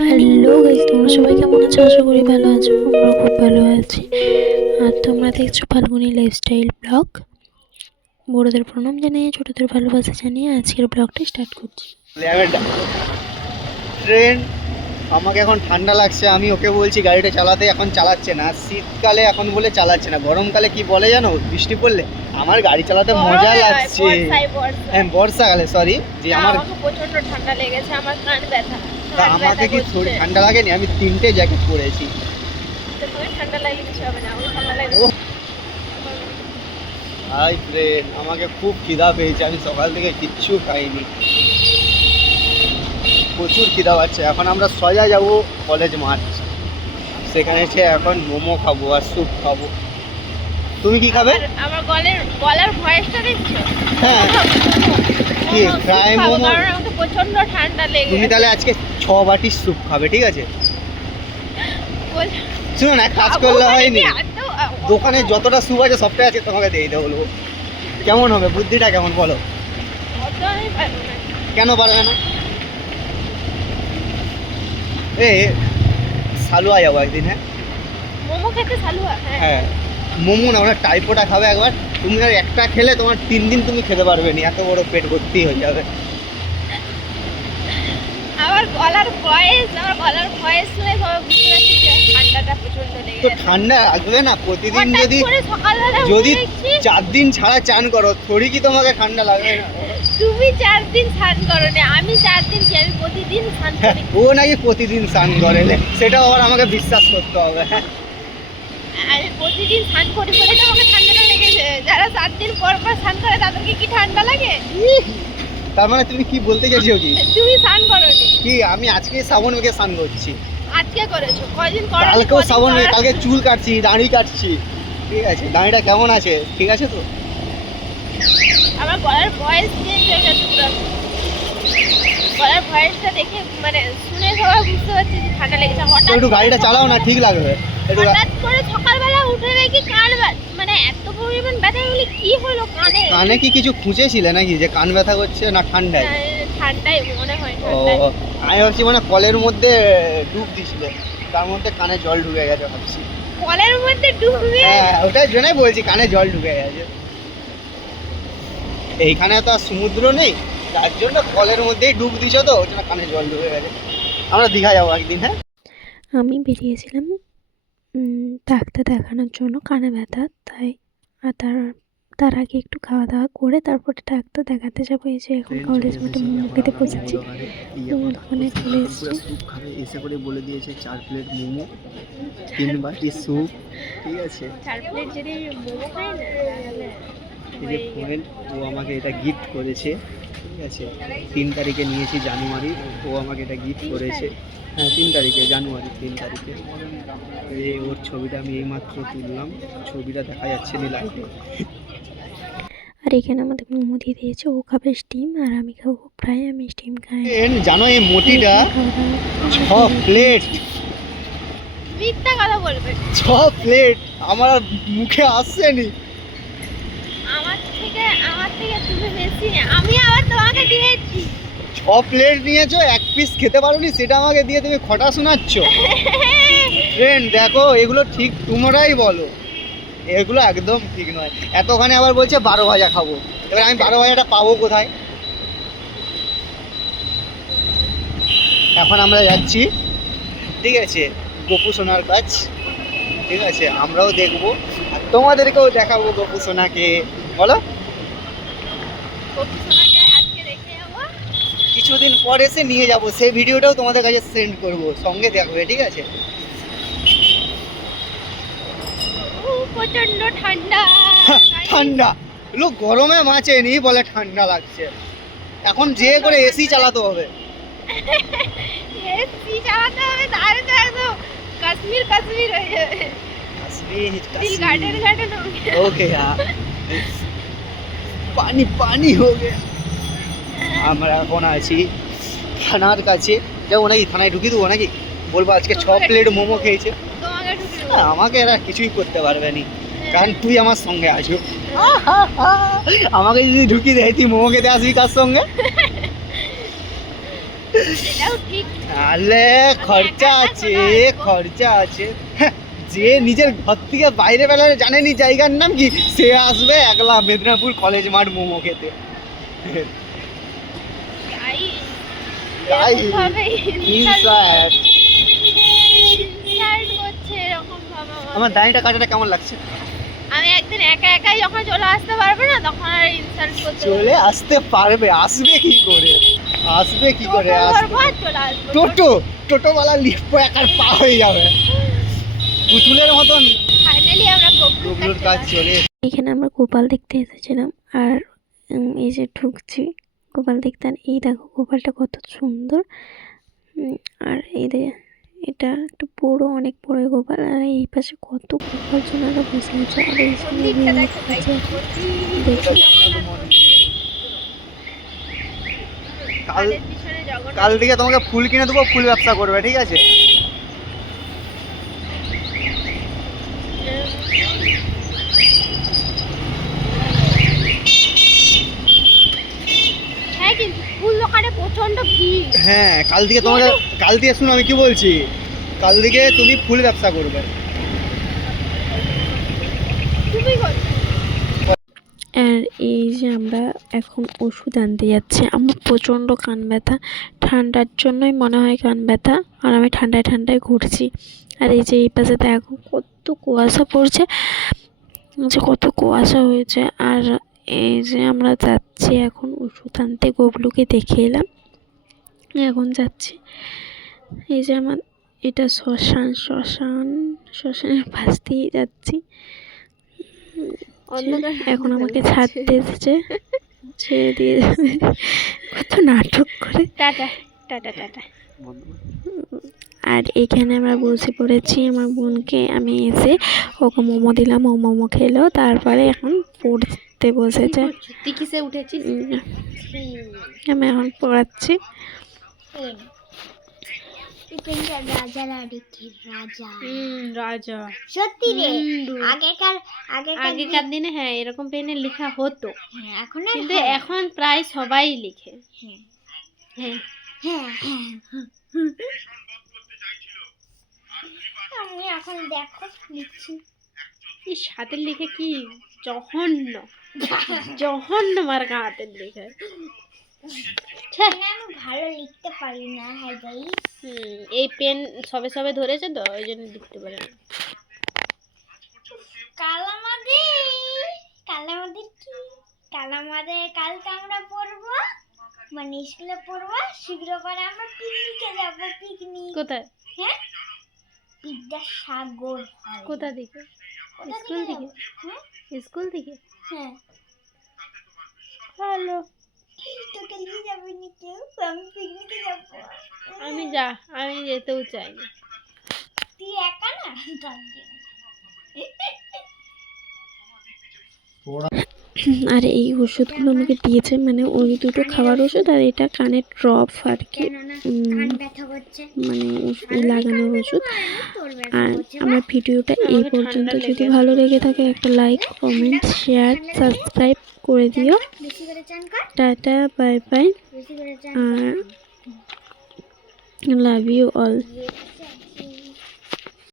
Hello guys, তোমরা সবাই কেমন আছো? আশা করি ভালো আছো। আমরা খুব ভালো আছি। আর তোমরা দেখছো ফাল্গুনি লাইফস্টাইল ব্লগ। বড়দের প্রণাম জানিয়ে, ছোটদের ভালোবাসা জানিয়ে আজকের ব্লগটা স্টার্ট করছি। ট্রেন আমাকে এখন ঠান্ডা লাগছে, আমি ওকে বলছি গাড়িটা চালাতে, এখন চালাচ্ছে না। শীতকালে এখন বলে চালাচ্ছে না, গরমকালে কি বলে জানো, বৃষ্টি পড়লে আমার গাড়ি চালাতে মজা লাগছে। হ্যাঁ, বর্ষাকালে সরি, যে আমার প্রচন্ড ঠান্ডা লেগেছে, আমার কান ব্যথা। আমাকে কি ঠান্ডা লাগেনি? আমি 3টে জ্যাকেট পরেছি। ঠান্ডা লাগলে কিছু হবে না, ওই ঠান্ডা লাগলে। হাই ট্রেন, আমাকে খুব খিদা পেয়েছে, আমি সকাল থেকে কিচ্ছু খাইনি, প্রচুর খিদা পাচ্ছে। এখন আমরা সোজা যাব কলেজ মাঠ, সেখানে এসে এখন মোমো খাবো আর স্যুপ খাবো। তুমি কি খাবে? আমার গলার ভয়েসটা দেখছো? হ্যাঁ, কি ফ্রাই মোমো? কারণ আমাকে প্রচন্ড ঠান্ডা লেগেছে। তুমি তাহলে আজকে 6 বাটি স্যুপ খাবে, ঠিক আছে? শুনো না, কাজ করলে হয়নি, দোকানে যতটা স্যুপ আছে সবটাই আছে, তোমাকে দিয়ে দিতে বলবো। কেমন হবে বুদ্ধিটা, কেমন বলো? কেন পারবে না? এ সালুয়া যাবো একদিন। হ্যাঁ, মোমো খেতে সালুয়া? হ্যাঁ, মোমো না, ওরা টাইপোটা খাবে একবার। তুমি আর একটা খেলে তোমার 3 দিন তুমি খেতে পারবে না, এত বড় পেট ভর্তি হয়ে যাবে। আমার গলার ভয়েস শুনে সবাই বুঝতে পারছি যে ঠান্ডাটা প্রচন্ড লেগেছে। তো ঠান্ডা লাগবে না? প্রতিদিন যদি 4 দিন ছাড়া চান করো, থোড়ি কি তোমাকে ঠান্ডা লাগবে না? তুমি 4 দিন স্নান করো না, আমি 4 দিন কি, আমি প্রতিদিন স্নান করি। ও নাকি প্রতিদিন স্নান করে, সেটা আবার আমাকে বিশ্বাস করতে হবে। আমি প্রতিদিন স্নান করি বলে তো আমাকে ঠান্ডাটা লেগেছে। যারা 4 দিন পর পর স্নান করে তাদেরকে কি ঠান্ডা লাগে? তার মানে তুমি কি বলতে চাইছো? কি তুমি স্নান করোনি? কি আমি আজকে শ্রাবণ মেঘে স্নান করছি। আজকে করেছো? কয়দিন করো? কালকেও শ্রাবণ মেঘে, কালকে চুল কাটছি, দাড়ি কাটছি, ঠিক আছে? দাড়িটা কেমন আছে? ঠিক আছে তো? আমার গলার ভয়েস চেঞ্জ হয়ে গেছে পুরো। গলার ভয়েসটা দেখে মানে শুনে সবাই বুঝতে পারছে যে ঠান্ডা লেগেছে। হঠাৎ একটু গাড়িটা চালাও না, ঠিক লাগবে। হঠাৎ করে সকালবেলা উঠে দেখি কান মানে এত পরিমাণ ব্যথা হলে কি হলো কানে? কানে কি কিছু খুঁজেছিলে নাকি যে কান ব্যথা করছে, না ঠান্ডায়? ঠান্ডায় মনে হয়। ও, আমি ভাবছি মানে কলের মধ্যে ডুব দিছিলে, তার মধ্যে কানে জল ঢুকে গেছে ভাবছি। কলের মধ্যে ডুবে? হ্যাঁ, ওটাই জন্যই বলছি কানে জল ঢুকে গেছে। এইখানে তো আর সমুদ্র নেই, তার জন্য কলের মধ্যেই ডুব দিছো, তো ওই জন্য কানে জল ঢুকে গেছে। আমরা দীঘা যাবো একদিন। হ্যাঁ, আমি বেরিয়েছিলাম ডাক্তার দেখানোর জন্য, কানে ব্যথা তাই। আর তার আগে একটু খাওয়া দাওয়া করে তারপরে ডাক্তার দেখাতে যাবো। এসে এখন কলেজ মাঠে মোমো খেতে বসেছি। ওখানে চলে এসেছি। স্যুপ খাবে এসে করে বলে দিয়েছে 4 প্লেট মোমো, 3 বাটি স্যুপ, ঠিক আছে? 4 প্লেট যদি মোমো খাই না তাহলে এই যে ফ্রেন্ড, ও আমাকে এটা গিফট করেছে, ঠিক আছে? 3 তারিখে নিয়েছি জানুয়ারি, ও আমাকে এটা গিফট করেছে। হ্যাঁ, 3 তারিখে, জানুয়ারি 3 তারিখে। এই ওর ছবিটা আমি এইমাত্র তুললাম, ছবিটা দেখা যাচ্ছে না লাইভে। আর এখানে আমাদের মোমো দিয়ে দিয়েছে। ও খাবে স্টিম আর আমি খাবো ফ্রাই। আমি স্টিম খাই। জানো এই মোটিটা 6 প্লেট, মিথ্যা কথা বলবে। 6 প্লেট আমার আর মুখে আসছেনি। আমার থেকে তুমি বেশি, আমি আবার তোমাকে দিয়েছি। 6 প্লেট নিয়েছো, 1 পিস খেতে পারোনি, সেটা আমাকে দিয়ে তুমি খটা শোনাচ্ছ। ফ্রেন্ড দেখো, এগুলো ঠিক তোমরাই বলো, এগুলো একদম ঠিক নয়। এতখানে আবার বলছে 12 ভাজা খাবো, এবার আমি 12 ভাজাটা পাবো কোথায়? এখন আমরা যাচ্ছি, ঠিক আছে, গোপু সোনার কাছ, ঠিক আছে? আমরাও দেখবো আর তোমাদেরকেও দেখাবো গোপু সোনাকে। বলো, কপি সোনাকে আজকে রেখে যাবো, কিছুদিন পর এসে নিয়ে যাব, সেই ভিডিওটাও তোমাদের কাছে সেন্ড করব, সঙ্গে দেখবে, ঠিক আছে? প্রচন্ড ঠান্ডা। ঠান্ডা লোক গরমে বাঁচেনি বলে ঠান্ডা লাগছে। এখন যে করে এসি চালাতে হবে। এসি চালাতে হবে, তাহলে তো একদম কাশ্মীর হয়ে যাবে। दिल गार्डन हो गया। ओके यार, পানি পানি হয়ে গেছে। আমরা এখন আছি থানার কাছে, যাবো নাকি? থানায় ঢুকিয়ে দেবো নাকি? বলবো আজকে 6 প্লেট মোমো খেয়েছে। আমাকে এরা কিছুই করতে পারবে না, কারণ তুই আমার সঙ্গে আছো। আমাকে যদি ঢুকিয়ে দেয়, তুই মোমো খেতে আসবি কার সঙ্গে? এটাও ঠিক। আলে খরচা আছে, খরচা আছে। হ্যাঁ, যে নিজের ঘর থেকে বাইরে বেলায় জানেনি জায়গার নাম কি, সে আসবে একলা মেদিনীপুর কলেজ মাঠ মোমো খেতে। তাই তাই এরকমভাবে ইনসার্ট। ইনসাল্ট করছে এরকম ভাবে আমার আমাকে। দাড়িটা কাটাটা কেমন লাগছে? আমি একদিন একা একাই যখন চলে আসতে পারবে না তখন আর ইনসাল্ট করতে চলে আসতে পারবে, আসবে কি করে? আসবে কি করে? টোটো আসবে ধরবো আর চলে আসবো। টোটো, টোটোওয়ালা লিফট একার পা হয়ে যাবে পুতুলের মতন। ফাইনালি আমরা গুগলুর কাজ চলে এসেছে। এখানে আমরা গোপাল দেখতে এসেছিলাম, আর এই যে ঢুকছি গোপাল দেখতে, আর এই দেখো গোপালটা কত সুন্দর। আর এটা একটা বড়, অনেক বড় গোপাল, আর এই পাশে কত গোপাল জোনারা বসে আছে, আর এই সময় দেখি কাল কাল থেকে তোমাকে ফুল কিনে দেবো, ফুল ব্যবসা করবে, ঠিক আছে? হ্যাঁ কিন্তু ফুল দোকানে প্রচন্ড ভিড়। হ্যাঁ, কাল থেকে তোমাকে, কাল থেকে শুনো আমি কি বলছি, কাল থেকে তুমি ফুল ব্যবসা করবে। তুমি করছো? আর এই যে আমরা এখন ওষুধ আনতে যাচ্ছি। আমার প্রচণ্ড কান ব্যথা, ঠান্ডার জন্যই মনে হয় কান ব্যথা, আর আমি ঠান্ডায় ঠান্ডায় ঘুরছি। আর এই যে এই পাশে দেখো কত কুয়াশা পড়ছে, যে কত কুয়াশা হয়েছে। আর এই যে আমরা যাচ্ছি এখন ওষুধ আনতে, গবলুকে দেখে এলাম, এখন যাচ্ছি। এই যে আমার এটা শ্মশানের পাশ দিয়ে যাচ্ছি। এখন আমাকে ছাড়তে এসেছে, ছেড়ে দিয়ে যাবে। কত নাটক করে। Tata tata tata. আর এখানে আমরা বসে পড়েছি, আমার বোনকে আমি এসে ওকে মোমো দিলাম, ও মোমো খেলো, তারপরে এখন পড়তে বসেছে। তুই কিসে উঠেছিস? আমি এখন পড়াচ্ছি। রাজা সত্যি রে, হুম, আগেকার আগেকার দিনে হ্যাঁ এরকম পেনে লেখা হতো, হ্যাঁ, এখন আর কিন্তু হয় না। এখন প্রায় সবাই লিখে। হ্যাঁ হ্যাঁ হ্যাঁ হ্যাঁ। আমি এখন দেখো লিখছি। এই হাতের লিখে কি জঘন্য, জঘন্য মার্কা হাতের লিখে। আমি ভালো লিখতে পারি না। হ্যাঁ গাইস, এই পেন সবে সবে ধরেছে তো ওই জন্য লিখতে পারে না। কালামাদের কি কালামাদের কালকে আমরা পড়বো, মানে স্কুলে পড়বো, শীঘ্র করে আমরা পিকনিকে যাবো। পিকনিক কোথায়? হ্যাঁ, বিদ্যাসাগর হল। কোথা থেকে? কোথা স্কুল থেকে থেকে? যাবো? হ্যাঁ স্কুল থেকে? হ্যাঁ। ভালো। তোকে নিয়ে যাবে না কেউ? আমি পিকনিকে যাবো। আমি যেতেও চাই না। তুই একা না, তার জন্য। আর এই ওষুধগুলো আমাকে দিয়েছে, মানে ওই দুটো খাবার ওষুধ, আর এটা কানের ড্রপ আর কি, কান ব্যথা করছে, মানে লাগানোর ওষুধ। তোর ব্যথা আর করছে। আমার ভিডিওটা এই আমাকে পর্যন্ত, ঠান্ডা যদি লেগে ভালো লেগে থাকে একটা লাইক, কমেন্ট, শেয়ার, সাবস্ক্রাইব করে দিও। বেশি করে চান কর, টাটা, বাই বাই, বেশি করে চান আর লাভ ইউ অল। কর।